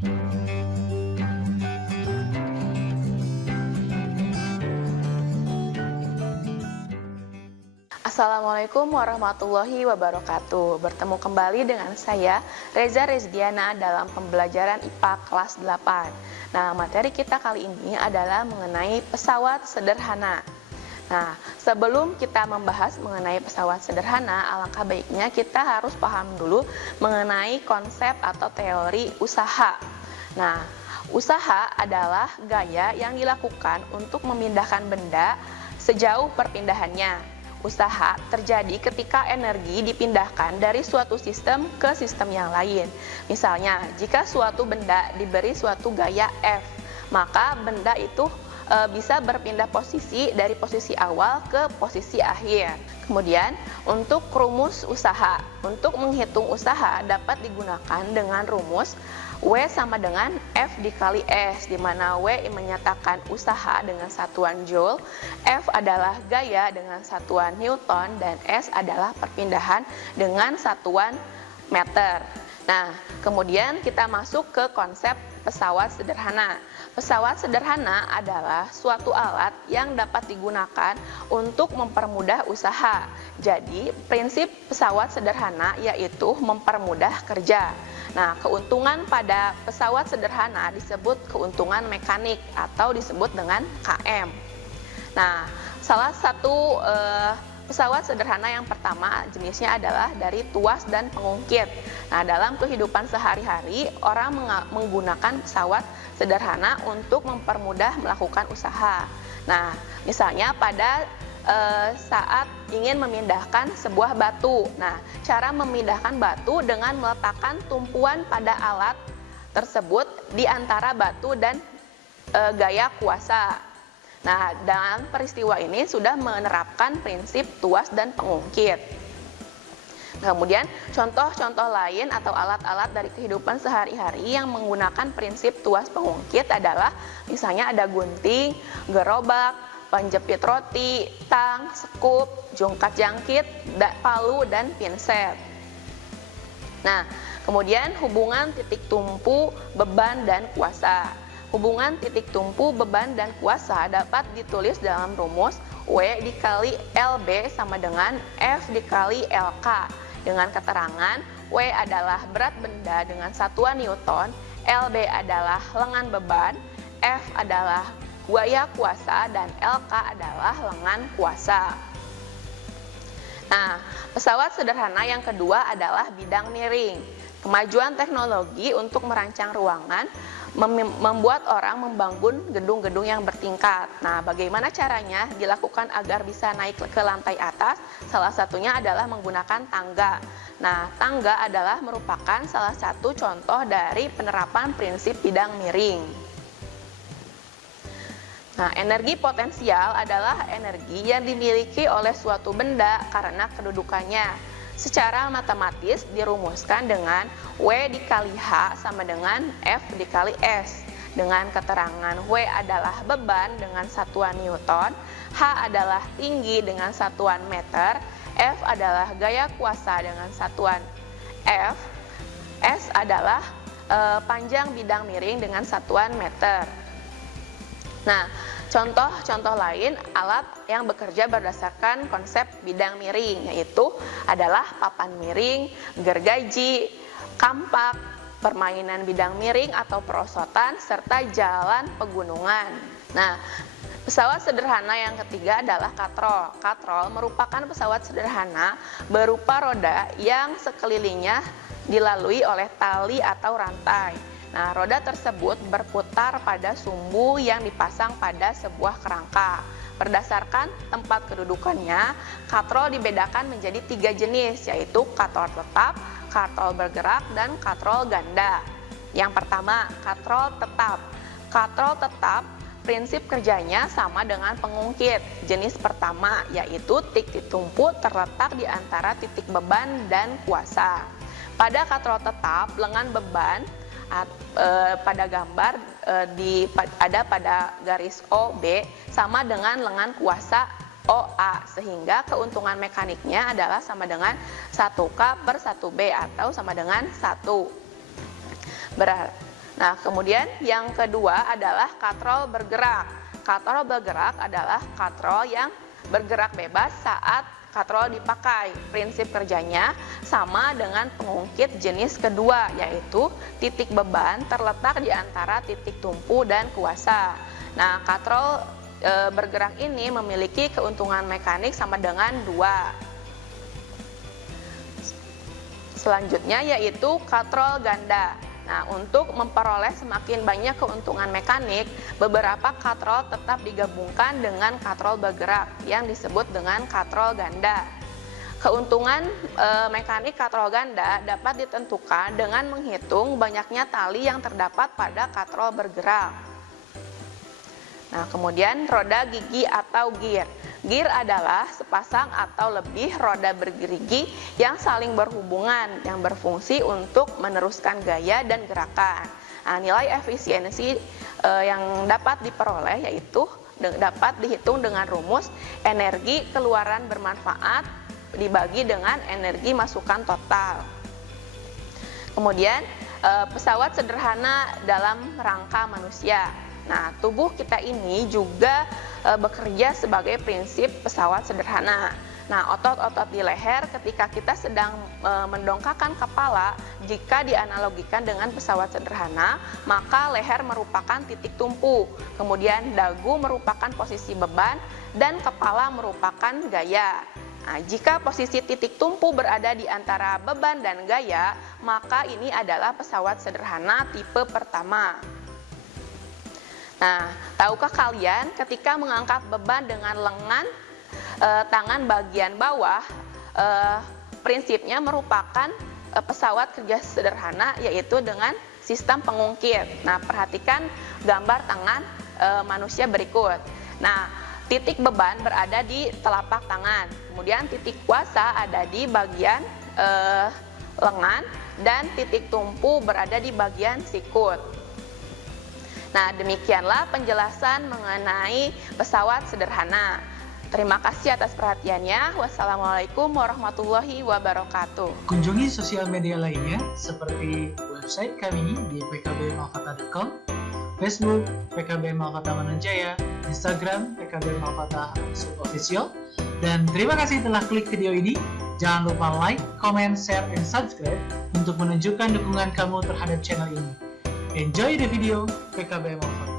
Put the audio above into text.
Assalamualaikum warahmatullahi wabarakatuh. Bertemu kembali dengan saya, Reza Rezdiana, dalam pembelajaran IPA kelas 8. Nah, materi kita kali ini adalah mengenai pesawat sederhana. Nah, sebelum kita membahas mengenai pesawat sederhana, alangkah baiknya kita harus paham dulu mengenai konsep atau teori usaha. Nah, usaha adalah gaya yang dilakukan untuk memindahkan benda sejauh perpindahannya. Usaha terjadi ketika energi dipindahkan dari suatu sistem ke sistem yang lain. Misalnya, jika suatu benda diberi suatu gaya F, maka benda itu bisa berpindah posisi dari posisi awal ke posisi akhir. Kemudian, untuk rumus usaha. Untuk menghitung usaha dapat digunakan dengan rumus W sama dengan F dikali S, di mana W menyatakan usaha dengan satuan Joule, F adalah gaya dengan satuan Newton, dan S adalah perpindahan dengan satuan meter. Nah, kemudian kita masuk ke konsep pesawat sederhana. Pesawat sederhana adalah suatu alat yang dapat digunakan untuk mempermudah usaha. Jadi, prinsip pesawat sederhana yaitu mempermudah kerja. Nah, keuntungan pada pesawat sederhana disebut keuntungan mekanik atau disebut dengan KM. Nah, salah satu pesawat sederhana yang pertama jenisnya adalah dari tuas dan pengungkit. Nah, dalam kehidupan sehari-hari, orang menggunakan pesawat sederhana untuk mempermudah melakukan usaha. Nah, misalnya pada saat ingin memindahkan sebuah batu. Nah, cara memindahkan batu dengan meletakkan tumpuan pada alat tersebut di antara batu dan gaya kuasa. Nah, dalam peristiwa ini sudah menerapkan prinsip tuas dan pengungkit. Kemudian, contoh-contoh lain atau alat-alat dari kehidupan sehari-hari yang menggunakan prinsip tuas pengungkit adalah misalnya ada gunting, gerobak, penjepit roti, tang, sekup, jungkat jangkit, palu, dan pinset. Nah, kemudian hubungan titik tumpu, beban, dan kuasa. Hubungan titik tumpu, beban, dan kuasa dapat ditulis dalam rumus W dikali LB sama dengan F dikali LK. Dengan keterangan, W adalah berat benda dengan satuan Newton, LB adalah lengan beban, F adalah gaya kuasa, dan LK adalah lengan kuasa. Nah, pesawat sederhana yang kedua adalah bidang miring. Kemajuan teknologi untuk merancang ruangan membuat orang membangun gedung-gedung yang bertingkat. Nah, bagaimana caranya dilakukan agar bisa naik ke lantai atas? Salah satunya adalah menggunakan tangga. Nah, tangga adalah merupakan salah satu contoh dari penerapan prinsip bidang miring. Nah, energi potensial adalah energi yang dimiliki oleh suatu benda karena kedudukannya. Secara matematis dirumuskan dengan W dikali H sama dengan F dikali S. Dengan keterangan W adalah beban dengan satuan Newton, H adalah tinggi dengan satuan meter, F adalah gaya kuasa dengan satuan F, S adalah panjang bidang miring dengan satuan meter. Nah, contoh-contoh lain alat yang bekerja berdasarkan konsep bidang miring yaitu adalah papan miring, gergaji, kampak, permainan bidang miring atau perosotan, serta jalan pegunungan. Nah, pesawat sederhana yang ketiga adalah katrol. Katrol merupakan pesawat sederhana berupa roda yang sekelilingnya dilalui oleh tali atau rantai. Nah, roda tersebut berputar pada sumbu yang dipasang pada sebuah kerangka. Berdasarkan tempat kedudukannya, katrol dibedakan menjadi 3 jenis, yaitu katrol tetap, katrol bergerak, dan katrol ganda. Yang pertama, katrol tetap. Katrol tetap, prinsip kerjanya sama dengan pengungkit. Jenis pertama, yaitu titik tumpu terletak di antara titik beban dan kuasa. Pada katrol tetap, lengan beban pada gambar ada pada garis OB sama dengan lengan kuasa OA, sehingga keuntungan mekaniknya adalah sama dengan 1K per 1B atau sama dengan 1. Nah, kemudian yang kedua adalah katrol bergerak. Katrol bergerak adalah katrol yang bergerak bebas saat katrol dipakai. Prinsip kerjanya sama dengan pengungkit jenis kedua, yaitu titik beban terletak di antara titik tumpu dan kuasa. Nah, katrol bergerak ini memiliki keuntungan mekanik sama dengan 2. Selanjutnya yaitu katrol ganda. Nah, untuk memperoleh semakin banyak keuntungan mekanik, beberapa katrol tetap digabungkan dengan katrol bergerak yang disebut dengan katrol ganda. Keuntungan mekanik katrol ganda dapat ditentukan dengan menghitung banyaknya tali yang terdapat pada katrol bergerak. Nah, kemudian roda gigi atau gear. Gear adalah sepasang atau lebih roda bergerigi yang saling berhubungan yang berfungsi untuk meneruskan gaya dan gerakan. Nah, nilai efisiensi yang dapat diperoleh yaitu dapat dihitung dengan rumus energi keluaran bermanfaat dibagi dengan energi masukan total. Kemudian pesawat sederhana dalam rangka manusia. Nah, tubuh kita ini juga bekerja sebagai prinsip pesawat sederhana. Nah, otot-otot di leher ketika kita sedang mendongkakkan kepala, jika dianalogikan dengan pesawat sederhana, maka leher merupakan titik tumpu, kemudian dagu merupakan posisi beban, dan kepala merupakan gaya. Nah, jika posisi titik tumpu berada di antara beban dan gaya, maka ini adalah pesawat sederhana tipe pertama. Nah, tahukah kalian ketika mengangkat beban dengan lengan tangan bagian bawah, prinsipnya merupakan pesawat kerja sederhana yaitu dengan sistem pengungkit. Nah, perhatikan gambar tangan manusia berikut. Nah, titik beban berada di telapak tangan, kemudian titik kuasa ada di bagian lengan, dan titik tumpu berada di bagian sikut. Nah, demikianlah penjelasan mengenai pesawat sederhana. Terima kasih atas perhatiannya. Wassalamualaikum warahmatullahi wabarakatuh. Kunjungi sosial media lainnya seperti website kami di pkbmalkata.com, Facebook PKB Malkata Mananjaya, Instagram PKB Malkata _official. Dan terima kasih telah klik video ini. Jangan lupa like, comment, share, and subscribe untuk menunjukkan dukungan kamu terhadap channel ini. Enjoy the video, PKB Malkata.